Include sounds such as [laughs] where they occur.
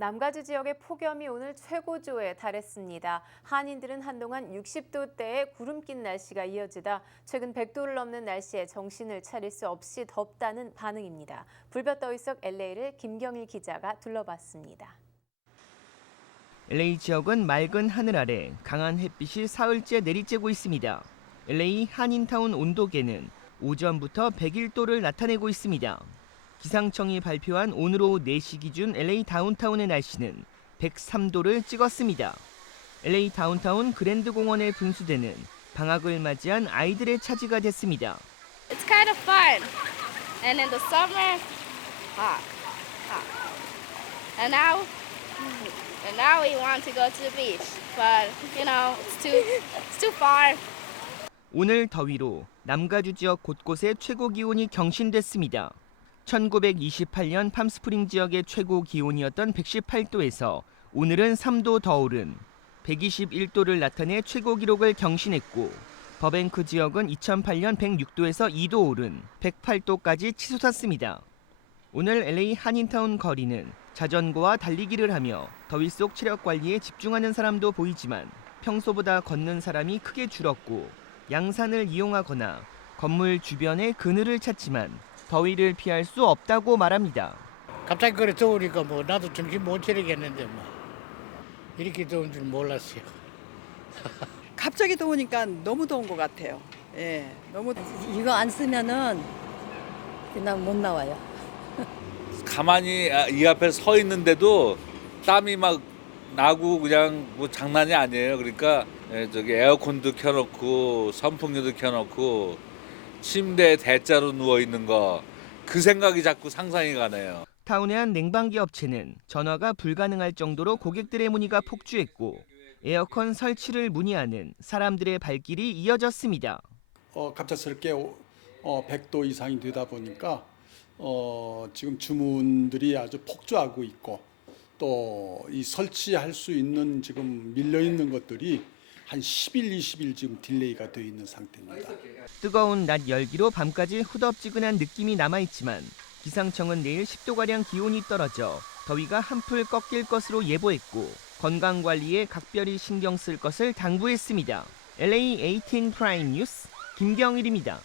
남가주 지역의 폭염이 오늘 최고조에 달했습니다. 한인들은 한동안 60도대의 구름 낀 날씨가 이어지다 최근 100도를 넘는 날씨에 정신을 차릴 수 없이 덥다는 반응입니다. 불볕 더위 속 LA를 김경일 기자가 둘러봤습니다. LA 지역은 맑은 하늘 아래 강한 햇빛이 사흘째 내리쬐고 있습니다. LA 한인타운 온도계는 오전부터 101도를 나타내고 있습니다. 기상청이 발표한 오늘 오후 4시 기준 LA 다운타운의 날씨는 103도를 찍었습니다. LA 다운타운 그랜드 공원에 분수대는 방학을 맞이한 아이들의 차지가 됐습니다. It's kind of fun. And in the summer, hot, hot. And now, and now we want to go to the beach, but you know, it's too, it's too far. 오늘 더위로 남가주 지역 곳곳에 최고 기온이 경신됐습니다. 1928년 팜스프링 지역의 최고 기온이었던 118도에서 오늘은 3도 더 오른 121도를 나타내 최고 기록을 경신했고 버뱅크 지역은 2008년 106도에서 2도 오른 108도까지 치솟았습니다. 오늘 LA 한인타운 거리는 자전거와 달리기를 하며 더위 속 체력 관리에 집중하는 사람도 보이지만 평소보다 걷는 사람이 크게 줄었고 양산을 이용하거나 건물 주변의 그늘을 찾지만 더위를 피할 수 없다고 말합니다. 갑자기 그래 더우니까 뭐 나도 정신 못 차리겠는데 뭐 이렇게 더운 줄 몰랐어요. [laughs] 갑자기 더우니까 너무 더운 것 같아요. 예, 너무 이거 안 쓰면은 그냥 못 나와요. 가만히 아, 이 앞에 서 있는데도 땀이 막 나고 그냥 뭐 장난이 아니에요. 그러니까 예, 저기 에어컨도 켜놓고 선풍기도 켜놓고 침대에 대자로 누워 있는 거 그 생각이 자꾸 상상이 가네요. 타운의 한 냉방기 업체는 전화가 불가능할 정도로 고객들의 문의가 폭주했고 에어컨 설치를 문의하는 사람들의 발길이 이어졌습니다. 어, 갑작스럽게 오- 어, 100도 이상이 되다 보니까 어, 지금 주문들이 아주 폭주하고 있고 또 이 설치할 수 있는 지금 밀려 있는 것들이 한 10일, 20일 지금 딜레이가 되어 있는 상태입니다. 뜨거운 낮 열기로 밤까지 후덥지근한 느낌이 남아있지만 기상청은 내일 10도가량 기온이 떨어져 더위가 한풀 꺾일 것으로 예보했고 건강관리에 각별히 신경 쓸 것을 당부했습니다. LA 18 프라임 뉴스 김경일입니다.